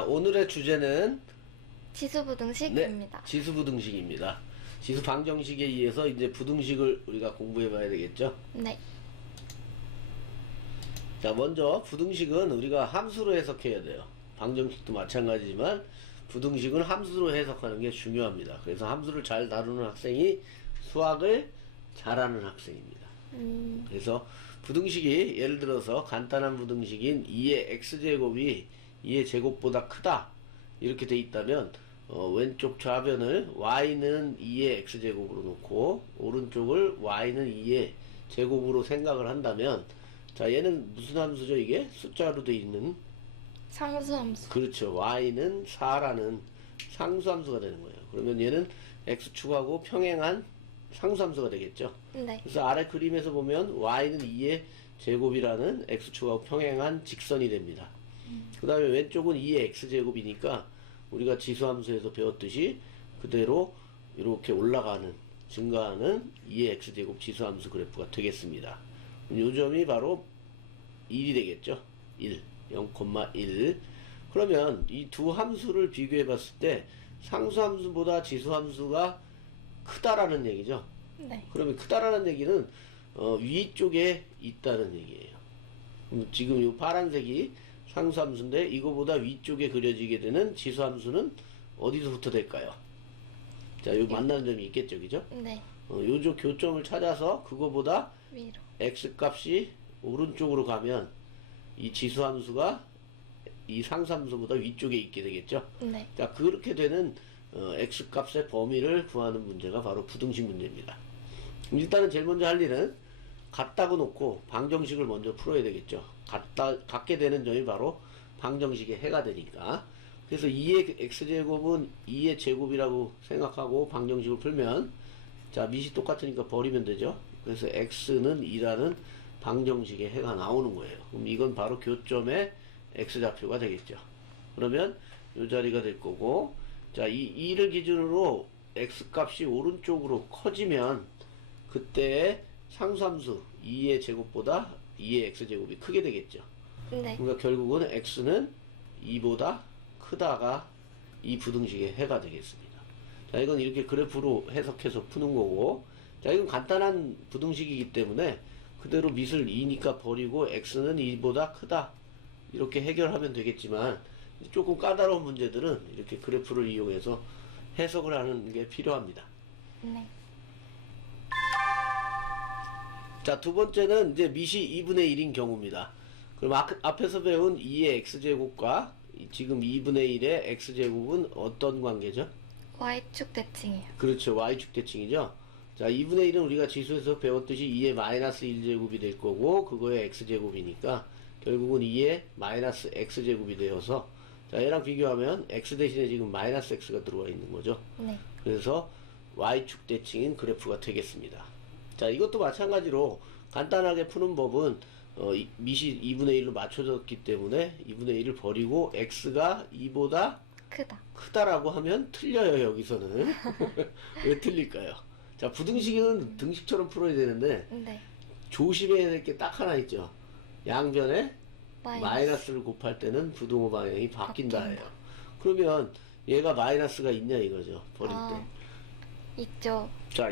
자, 오늘의 주제는 지수부등식입니다. 지수부등식입니다. 지수 방정식에 의해서 이제 부등식을 우리가 공부해 봐야 되겠죠? 네. 자, 먼저 부등식은 우리가 함수로 해석해야 돼요. 방정식도 마찬가지지만 부등식은 함수로 해석하는 게 중요합니다. 그래서 함수를 잘 다루는 학생이 수학을 잘하는 학생입니다. 그래서 부등식이 예를 들어서 간단한 부등식인 2의 x제곱이 2의 제곱보다 크다 이렇게 돼 있다면 왼쪽 좌변을 y는 2의 x제곱으로 놓고 오른쪽을 y는 2의 제곱으로 생각을 한다면, 자, 얘는 무슨 함수죠? 이게 숫자로 돼 있는 상수함수. 그렇죠. y는 4라는 상수함수가 되는 거예요. 그러면 얘는 x축하고 평행한 상수함수가 되겠죠. 네. 그래서 아래 그림에서 보면 y는 2의 제곱이라는 x축하고 평행한 직선이 됩니다. 그 다음에 왼쪽은 2의 x제곱이니까 우리가 지수함수에서 배웠듯이 그대로 이렇게 올라가는, 증가하는 2의 x제곱 지수함수 그래프가 되겠습니다. 요 점이 바로 1이 되겠죠. 1, 0,1. 그러면 이 두 함수를 비교해 봤을 때 상수함수보다 지수함수가 크다라는 얘기죠. 네. 그러면 크다라는 얘기는 위쪽에 있다는 얘기예요. 지금 이 파란색이 상수함수인데 이거보다 위쪽에 그려지게 되는 지수함수는 어디서부터 될까요? 자, 요 만나는 점이 있겠죠, 그죠? 네. 요쪽 교점을 찾아서 그거보다 위로. x값이 오른쪽으로 가면 이 지수함수가 이 상수함수보다 위쪽에 있게 되겠죠? 네. 자, 그렇게 되는 x값의 범위를 구하는 문제가 바로 부등식 문제입니다. 일단은 제일 먼저 할 일은 같다고 놓고 방정식을 먼저 풀어야 되겠죠. 같게 되는 점이 바로 방정식의 해가 되니까. 그래서 2의 x제곱은 2의 제곱이라고 생각하고 방정식을 풀면, 자, 밑이 똑같으니까 버리면 되죠. 그래서 x는 2라는 방정식의 해가 나오는 거예요. 그럼 이건 바로 교점의 x좌표가 되겠죠. 그러면 이 자리가 될 거고, 자, 이 2를 기준으로 x값이 오른쪽으로 커지면 그때 상수함수 2의 제곱보다 2의 x제곱이 크게 되겠죠. 네. 그러니까 결국은 x는 2보다 크다가 이 부등식의 해가 되겠습니다. 자, 이건 이렇게 그래프로 해석해서 푸는 거고, 자, 이건 간단한 부등식이기 때문에 그대로 밑을 2니까 버리고 x는 2보다 크다 이렇게 해결하면 되겠지만, 조금 까다로운 문제들은 이렇게 그래프를 이용해서 해석을 하는 게 필요합니다. 네. 자, 두 번째는 이제 밑이 2분의 1인 경우입니다. 그럼 앞에서 배운 2의 x제곱과 지금 2분의 1의 x제곱은 어떤 관계죠? Y축 대칭이요. 그렇죠. y축 대칭이죠. 자, 2분의 1은 우리가 지수에서 배웠듯이 2의 마이너스 1제곱이 될 거고, 그거의 x제곱이니까 결국은 2의 마이너스 x제곱이 되어서, 자, 얘랑 비교하면 x 대신에 지금 마이너스 x가 들어와 있는 거죠. 네. 그래서 y축 대칭인 그래프가 되겠습니다. 자, 이것도 마찬가지로 간단하게 푸는 법은 밑이 2분의 1로 맞춰졌기 때문에 2분의 1을 버리고 x가 2보다 크다라고 하면 틀려요, 여기서는. 왜 틀릴까요? 자, 부등식은 등식처럼 풀어야 되는데 네. 조심해야 될 게 딱 하나 있죠. 양변에 마이너스. 마이너스를 곱할 때는 부등호 방향이 바뀐다예요. 바뀐다. 그러면 얘가 마이너스가 있냐 이거죠, 버릴 때. 있죠. 자,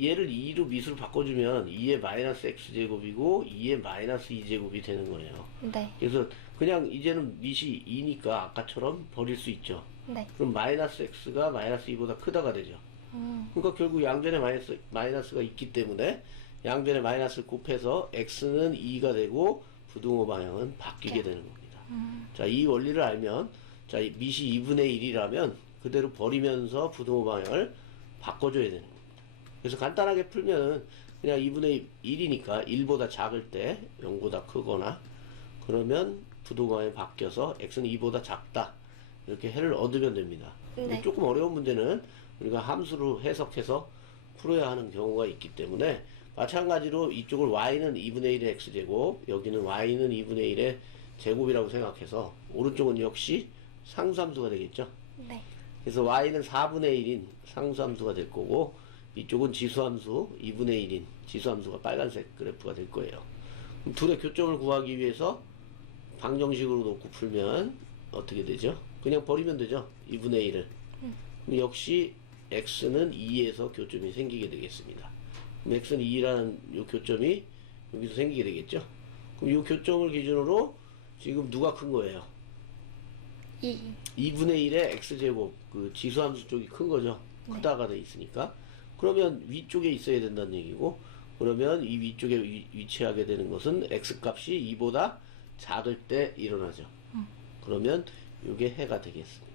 얘를 2로 밑으로 바꿔주면 2의 마이너스 x제곱이고 2의 마이너스 2제곱이 되는 거예요. 네. 그래서 그냥 이제는 밑이 2니까 아까처럼 버릴 수 있죠. 네. 그럼 마이너스 x가 마이너스 2보다 크다가 되죠. 그러니까 결국 양변에 마이너스가 있기 때문에 양변에 마이너스를 곱해서 x는 2가 되고 부등호 방향은 바뀌게 되는 겁니다. 자, 이 원리를 알면, 자, 밑이 2분의 1이라면 그대로 버리면서 부등호 방향을 바꿔줘야 되는 겁니다. 그래서 간단하게 풀면은 그냥 2분의 1이니까 1보다 작을 때 0보다 크거나 그러면 부등호방향이 바뀌어서 x는 2보다 작다 이렇게 해를 얻으면 됩니다. 네. 조금 어려운 문제는 우리가 함수로 해석해서 풀어야 하는 경우가 있기 때문에 마찬가지로 이쪽을 y는 2분의 1의 x제곱, 여기는 y는 2분의 1의 제곱이라고 생각해서 오른쪽은 역시 상수함수가 되겠죠. 네. 그래서 y는 4분의 1인 상수함수가 될 거고, 이쪽은 지수함수 2분의 1인 지수함수가 빨간색 그래프가 될 거예요. 그럼 둘의 교점을 구하기 위해서 방정식으로 놓고 풀면 어떻게 되죠? 그냥 버리면 되죠. 2분의 1을. 역시 x는 2에서 교점이 생기게 되겠습니다. 그럼 x는 2라는 요 교점이 여기서 생기게 되겠죠. 그럼 요 교점을 기준으로 지금 누가 큰 거예요? 2분의 1의 x제곱, 그 지수함수 쪽이 큰 거죠. 크다가 돼 있으니까. 그러면 위쪽에 있어야 된다는 얘기고, 그러면 이 위쪽에 위치하게 되는 것은 x 값이 2보다 작을 때 일어나죠. 그러면 이게 해가 되겠습니다.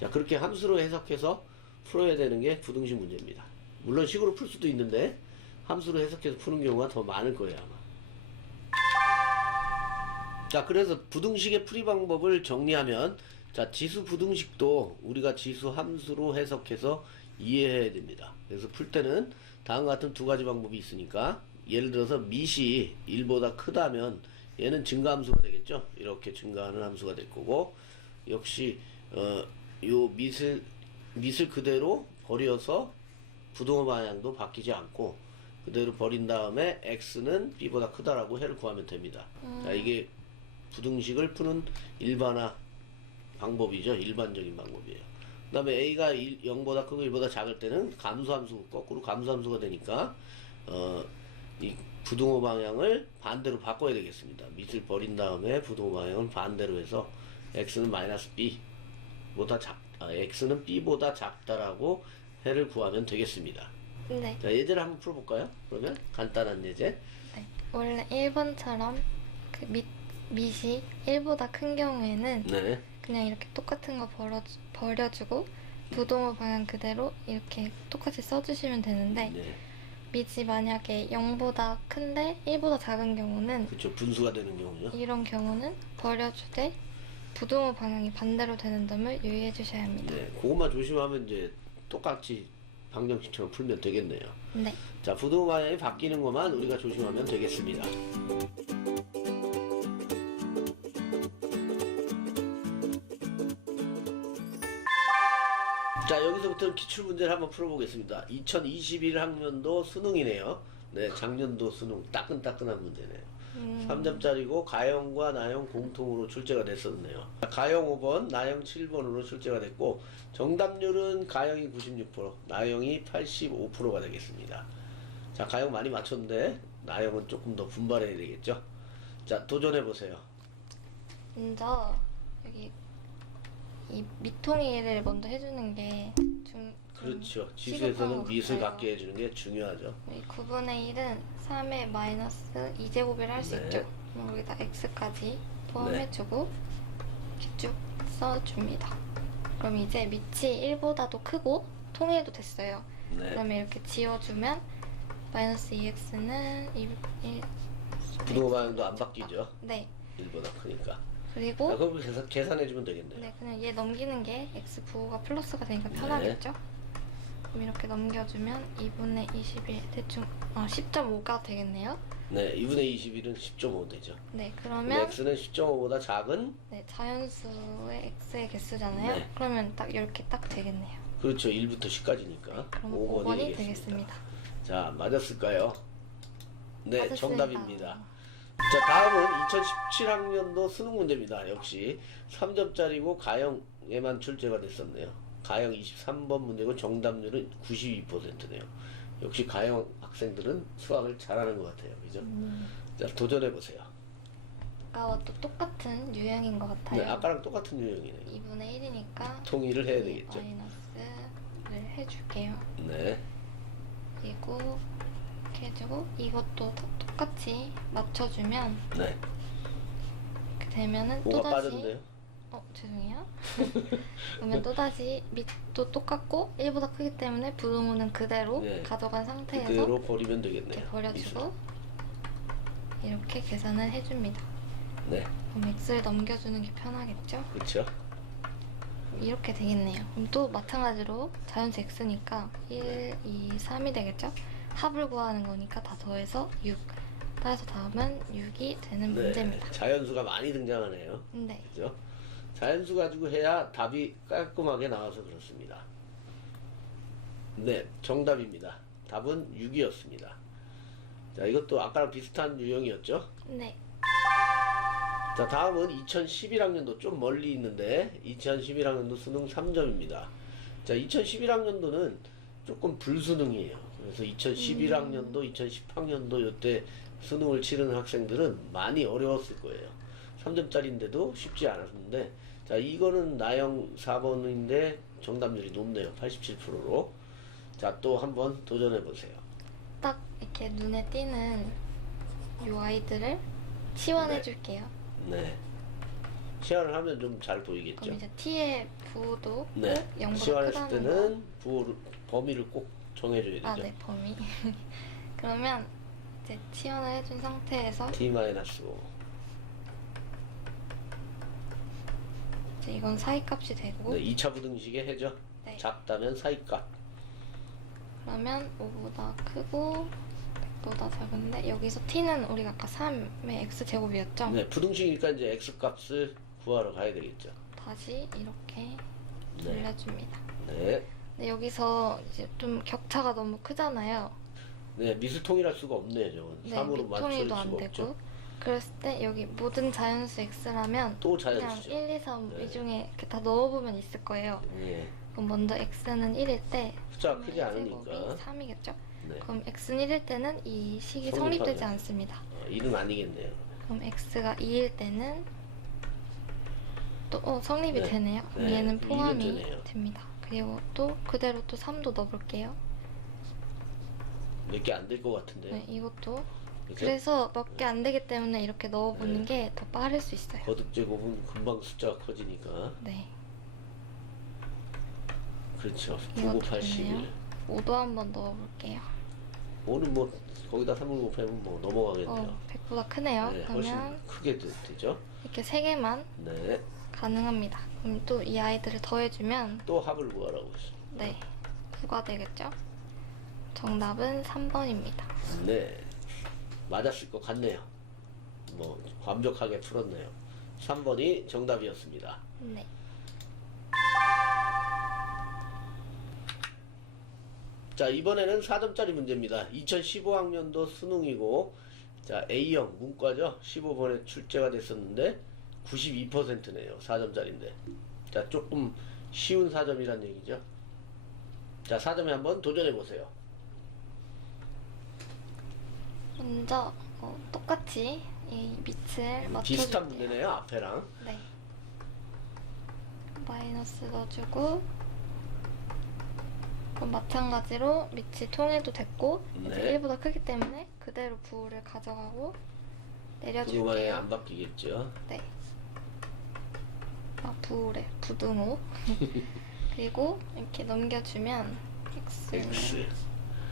자, 그렇게 함수로 해석해서 풀어야 되는 게 부등식 문제입니다. 물론 식으로 풀 수도 있는데 함수로 해석해서 푸는 경우가 더 많을 거예요, 아마. 자, 그래서 부등식의 풀이 방법을 정리하면, 자, 지수 부등식도 우리가 지수 함수로 해석해서 이해해야 됩니다. 그래서 풀 때는 다음과 같은 두 가지 방법이 있으니까, 예를 들어서 밑이 1보다 크다면 얘는 증가함수가 되겠죠. 이렇게 증가하는 함수가 될 거고, 역시 요 밑을 그대로 버려서 부등호 방향도 바뀌지 않고 그대로 버린 다음에 x는 b보다 크다라고 해를 구하면 됩니다. 자, 이게 부등식을 푸는 일반화 방법이죠. 일반적인 방법이에요. 그 다음에 a가 0보다 크고 1보다 작을 때는 감소함수, 거꾸로 감소함수가 되니까 이 부등호 방향을 반대로 바꿔야 되겠습니다. 밑을 버린 다음에 부등호 방향을 반대로 해서 x는 마이너스 b보다 x는 b보다 작다라고 해를 구하면 되겠습니다. 네. 자, 예제를 한번 풀어볼까요? 그러면 간단한 예제. 네. 원래 1번처럼 그 밑이 1보다 큰 경우에는 네. 그냥 이렇게 똑같은 거 버려주고 부등호 방향 그대로 이렇게 똑같이 써주시면 되는데, 네. 밑이 만약에 0보다 큰데 1보다 작은 경우는, 그렇죠. 분수가 되는 경우죠. 이런 경우는 버려주되 부등호 방향이 반대로 되는 점을 유의해 주셔야 합니다. 네. 그것만 조심하면 이제 똑같이 방정식처럼 풀면 되겠네요. 네. 자, 부등호 방향이 바뀌는 것만 우리가 조심하면 되겠습니다. 자, 여기서부터는 기출문제를 한번 풀어보겠습니다. 2021학년도 수능이네요. 네, 작년도 수능 따끈따끈한 문제네요. 3점짜리고 가형과 나형 공통으로 출제가 됐었네요. 가형 5번, 나형 7번으로 출제가 됐고, 정답률은 가형이 96%, 나형이 85%가 되겠습니다. 자, 가형 많이 맞췄는데 나형은 조금 더 분발해야 되겠죠. 자, 도전해보세요. 먼저 여기 이 밑통일을 먼저 해주는 게 그렇죠. 지수에서는 밑을 시급한 것 갖게 해주는 게 중요하죠. 이 9분의 1은 3의 마이너스 2제곱이라 할 수 네. 있죠. 그럼 여기다 x까지 포함해주고 이렇게 쭉 써줍니다. 그럼 이제 밑이 1보다도 크고 통일도 됐어요. 네. 그러면 이렇게 지워주면 마이너스 2x는 1, 부등호 방향도 안 바뀌죠. 네. 1보다 크니까. 그리고 자, 그럼 계산해주면 되겠네요. 네, 그냥 얘 넘기는 게 x 부호가 플러스가 되니까 편하겠죠? 그럼 이렇게 넘겨주면 2분의 21 대충 10.5가 되겠네요. 네, 2분의 21은 10.5 되죠. 네, 그럼 그러면 x는 10.5보다 작은? 네, 자연수의 x의 개수잖아요. 네. 그러면 딱 이렇게 딱 되겠네요. 그렇죠. 1부터 10까지니까. 그럼 5번이 5번이 되겠습니다. 되겠습니다. 자, 맞았을까요? 네, 맞았습니다. 정답입니다. 자, 다음은 2017학년도 수능 문제입니다. 역시 3점짜리고 가형에만 출제가 됐었네요. 가형 23번 문제고 정답률은 92%네요. 역시 가형 학생들은 수학을 잘하는 것 같아요. 그죠? 자, 도전해보세요. 아까와 또 똑같은 유형인 것 같아요. 네, 아까랑 똑같은 유형이네요. 2분의 1이니까 통일을 해야 되겠죠. 마이너스를 해줄게요. 네. 그리고 이렇게 해주고 이것도 똑같이 맞춰주면 네. 이렇게 되면은 뭐가 또다시 빠졌네요. 죄송해요. 그러면 또다시 밑도 똑같고 1보다 크기 때문에 부등호는 그대로 네. 가져간 상태에서 그대로 버리면 되겠네요. 이렇게 버려주고 이렇게 계산을 해줍니다. 네. 그럼 x를 넘겨주는 게 편하겠죠? 그렇죠. 이렇게 되겠네요. 그럼 또 마찬가지로 자연수 x니까 1, 2, 3이 되겠죠? 합을 구하는 거니까 다 더해서 6. 따라서 다음은 6이 되는 네. 문제입니다. 자연수가 많이 등장하네요. 네. 그죠? 자연수 가지고 해야 답이 깔끔하게 나와서 그렇습니다. 네, 정답입니다. 답은 6이었습니다. 자, 이것도 아까랑 비슷한 유형이었죠? 네. 자, 다음은 2011학년도 좀 멀리 있는데 2011학년도 수능 3점입니다. 자, 2011학년도는 조금 불수능이에요. 그래서 2011학년도, 2010학년도 요때 수능을 치르는 학생들은 많이 어려웠을 거예요. 3점짜리인데도 쉽지 않았는데, 자, 이거는 나형 4번인데 정답률이 높네요. 87%로. 자, 또 한번 도전해 보세요. 딱 이렇게 눈에 띄는 이 아이들을 치환해 네. 줄게요. 네. 시연을 하면 좀 잘 보이겠죠? 그럼 이제 t의 부호도 네. 0보다 시연했을 크다는 때는 범위를 꼭 정해줘야 되죠. 아, 네, 범위. 그러면 이제 치환을 해준 상태에서 D-5. 이제 이건 사이값이 되고 네, 2차 부등식의 해죠. 네. 작다면 사이값. 그러면 5보다 크고 100보다 작은데 여기서 t는 우리가 아까 3의 x제곱이었죠? 네, 부등식이니까 이제 x값을 구하러 가야 되겠죠. 다시 이렇게 네. 돌려줍니다. 네. 근데 여기서 이제 좀 격차가 너무 크잖아요. 네, 미수통일할 수가 없네요, 저건. 네, 3으로 맞출 밑통일도 수가 안 되고. 없죠. 그랬을 때 여기 모든 자연수 x라면 또 그냥 자연수죠. 1, 2, 3 네. 이 중에 이렇게 다 넣어보면 있을 거예요. 네. 그럼 먼저 x는 1일 때 숫자가 크지 않으니까. 3이겠죠? 네. 그럼 x는 1일 때는 이 식이 성립하죠. 성립되지 않습니다. 이는 아니겠네요. 그럼 x가 2일 때는 또 성립이 네. 되네요. 그럼 네, 얘는 그럼 포함이 이는 되네요. 됩니다. 그리고 또 그대로 또 3도 넣어볼게요. 몇 개 안 될 것 같은데요. 네, 이것도 그죠? 그래서 몇 개 안 되기 때문에 이렇게 넣어보는 네. 게 더 빠를 수 있어요. 거듭 제곱은 금방 숫자가 커지니까. 네, 그렇죠. 이것도 9, 81. 좋네요. 5도 한번 넣어볼게요. 5는 뭐 거기다 3을 곱하면 뭐 넘어가겠네요. 100보다 크네요. 네, 훨씬 그러면 크게 되죠. 이렇게 3개만 네. 가능합니다. 그럼 또 이 아이들을 더해주면 또 합을 구하라고 했어요. 네, 9가 되겠죠? 정답은 3번입니다. 네. 맞았을 것 같네요. 뭐 완벽하게 풀었네요. 3번이 정답이었습니다. 네. 자, 이번에는 4점짜리 문제입니다. 2015학년도 수능이고, 자, A형 문과죠. 15번에 출제가 됐었는데 92%네요. 4점짜리인데. 자, 조금 쉬운 4점이란 얘기죠. 자, 4점에 한번 도전해 보세요. 먼저 똑같이 이 밑을 맞춰줄게요. 비슷한 문제네요. 앞에랑. 네. 마이너스 넣어주고 그럼 마찬가지로 밑이 통일도 됐고 네. 이제 1보다 크기 때문에 그대로 부호를 가져가고 부등호에 내려줄게요. 안 바뀌겠죠. 네. 아, 부호래. 부등호. 그리고 이렇게 넘겨주면 x는 X.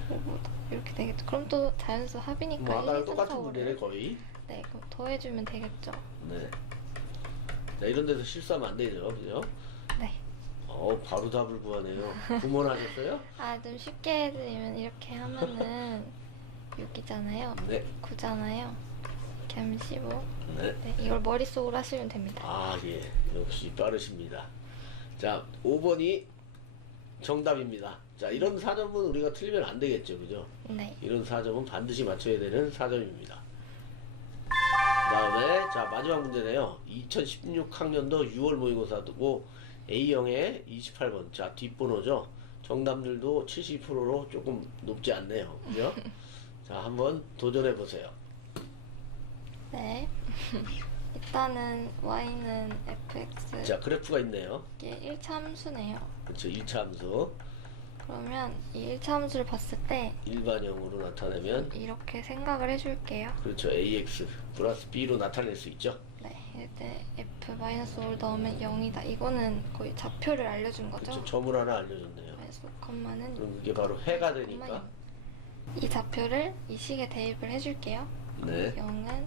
5보다 이렇게 되겠죠. 그럼 또 자연수 합이니까 뭐 아까랑 1, 3, 똑같은 4, 5를 문제네 거의. 네, 그럼 더해주면 되겠죠. 네. 자, 이런 데서 실수하면 안 되죠. 그죠? 네. 바로 답을 구하네요. 구몬하셨어요? 아, 좀 쉽게 해드리면 이렇게 하면은 6이잖아요. 네. 9잖아요. 이렇게 하면 15. 네. 네, 이걸 머릿속으로 하시면 됩니다. 아, 예. 역시 빠르십니다. 자, 5번이 정답입니다. 자, 이런 4점은 우리가 틀리면 안 되겠죠. 그죠? 네. 이런 4점은 반드시 맞춰야 되는 4점입니다. 그 다음에, 자, 마지막 문제네요. 2016학년도 6월 모의고사고 A형의 28번. 자, 뒷번호죠. 정답률도 70%로 조금 높지 않네요. 그죠? 자, 한번 도전해 보세요. 네. 일단은 y는 fx 자, 그래프가 있네요. 이게 1차 함수네요. 그렇죠. 1차 함수. 그러면 이 1차 함수를 봤을 때 일반형으로 나타내면 이렇게 생각을 해줄게요. 그렇죠. ax 플러스 b로 나타낼 수 있죠. 네, 이때 f-5를 넣으면 0이다. 이거는 거의 좌표를 알려준 거죠. 그렇죠. 점을 하나 알려줬네요. 마이너스 5는 그럼 그게 바로 해가 되니까. 이 좌표를 이 식에 대입을 해줄게요. 네. 0은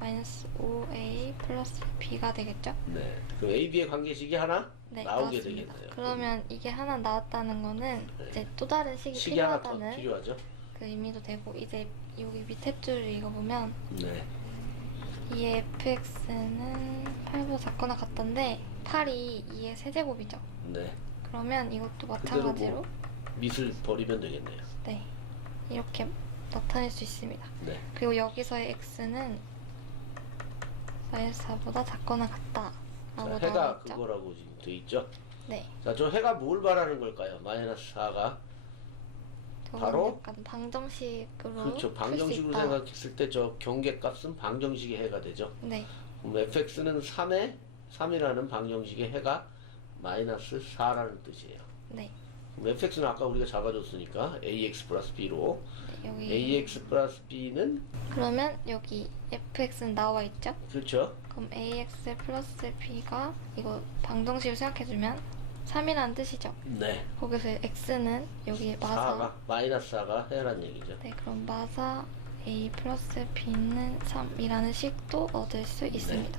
마이너스 5a 플러스 b가 되겠죠? 네. 그럼 a, b의 관계식이 하나 네, 나오게 나왔습니다. 되겠네요. 그러면 이게 하나 나왔다는 거는 네. 이제 또 다른 식이 식이 하나 더 필요하다는 필요하죠. 그 의미도 되고 이제 여기 밑에 줄을 읽어보면 네. 이 fx는 8보다 작거나 같던데 8이 2의 세제곱이죠. 네. 그러면 이것도 그대로 마찬가지로 뭐 밑을 버리면 되겠네요. 네, 이렇게 나타낼 수 있습니다. 네. 그리고 여기서의 x는 마이너스 4보다 작거나 같다 라고 해가 나와있죠. 그거라고 지금 돼 있죠. 네. 자, 저 해가 뭘 말하는 걸까요? 마이너스 4가 저건 바로? 약간 방정식으로 그렇죠. 풀 수 방정식으로 있다. 생각했을 때 저 경계값은 방정식의 해가 되죠. 네. 그럼 fx는 3이라는 방정식의 해가 마이너스 4라는 뜻이에요. 네. 그럼 fx는 아까 우리가 잡아줬으니까 ax 플러스 b로 네, 여기 ax 플러스 b는 그러면 여기 fx는 나와 있죠? 그렇죠. 그럼 ax 플러스 b가 이거 방정식을 생각해주면 3이라는 뜻이죠. 네. 거기서 x는 여기 마사 4가 마이너스 4가 해라는 얘기죠. 네, 그럼 마사 a 플러스 b는 3이라는 식도 얻을 수 있습니다.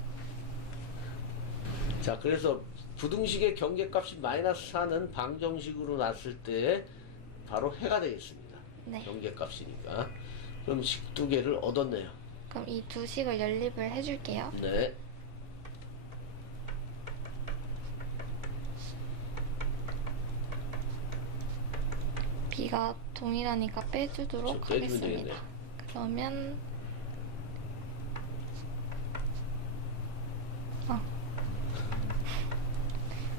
자, 그래서 부등식의 경계값이 마이너스 4는 방정식으로 놨을 때 바로 해가 되겠습니다. 네. 경계값이니까. 그럼 식 두 개를 얻었네요. 그럼 이 두 식을 연립을 해줄게요. 네. b가 동일하니까 빼주도록 저 빼주면 하겠습니다. 되겠네요. 그러면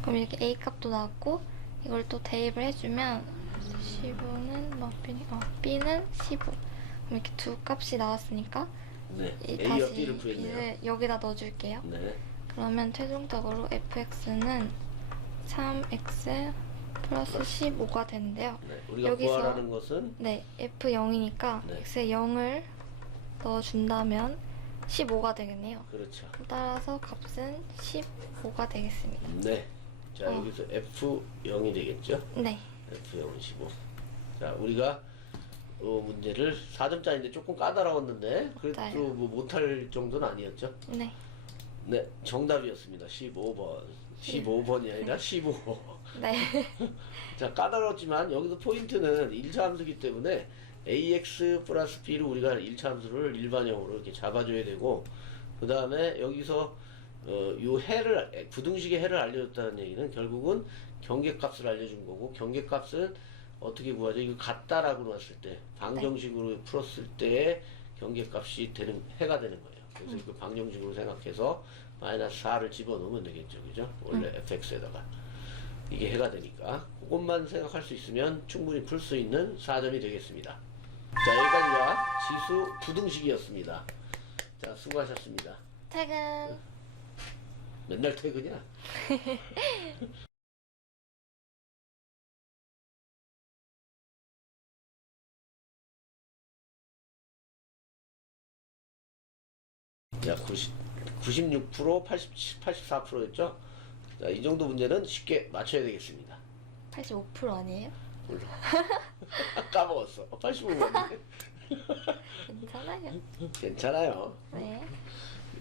그럼 이렇게 a 값도 나왔고 이걸 또 대입을 해주면 15는 뭐 b는 15. 그럼 이렇게 두 값이 나왔으니까 네. 이 A와 다시 B를 구했네요. b를 여기다 넣어줄게요. 네. 그러면 최종적으로 fx는 3x 플러스 15가 되는데요. 네. 우리가 여기서- 구하라는 것은 네, f0이니까 네. x에 0을 넣어준다면 15가 되겠네요. 그렇죠. 따라서 값은 15가 되겠습니다. 네. 자, 여기서 F0이 되겠죠? 네, F0은 15. 자, 우리가 문제를 4점짜리인데 조금 까다로웠는데 그래도 맞아요. 뭐 못할 정도는 아니었죠? 네, 네, 정답이었습니다. 15번. 15번이 아니라 15. 네, 자, 까다롭지만 여기서 포인트는 1차 함수기 때문에 ax 플러스 b를 우리가 1차 함수를 일반형으로 이렇게 잡아줘야 되고, 그 다음에 여기서 요 해를, 부등식의 해를 알려줬다는 얘기는 결국은 경계값을 알려준 거고, 경계값은 어떻게 구하죠? 이거 같다라고 놨을 때, 방정식으로 풀었을 때의 경계값이 되는, 해가 되는 거예요. 그래서 그 방정식으로 생각해서 마이너스 4를 집어넣으면 되겠죠. 그죠? 원래 fx에다가. 이게 해가 되니까 그것만 생각할 수 있으면 충분히 풀 수 있는 4점이 되겠습니다. 자, 여기까지가 지수 부등식이었습니다. 자, 수고하셨습니다. 퇴근. 맨날 퇴근이야? 야, 96%, 84%였죠? 자, 이 정도 문제는 쉽게 맞춰야 되겠습니다. 85% 아니에요? 몰라. 까먹었어. 85번인데. 괜찮아요. 괜찮아요. 네.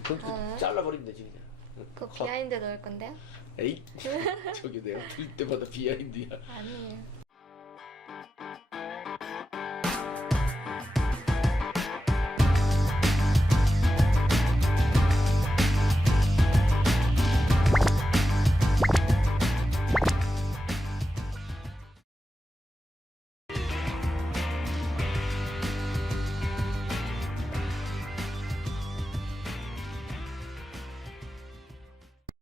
그럼 아. 잘라버리면 되지, 그냥. 그 비하인드 넣을 건데요? 에이, 저기 내가 들 때마다 비하인드야. 아니에요.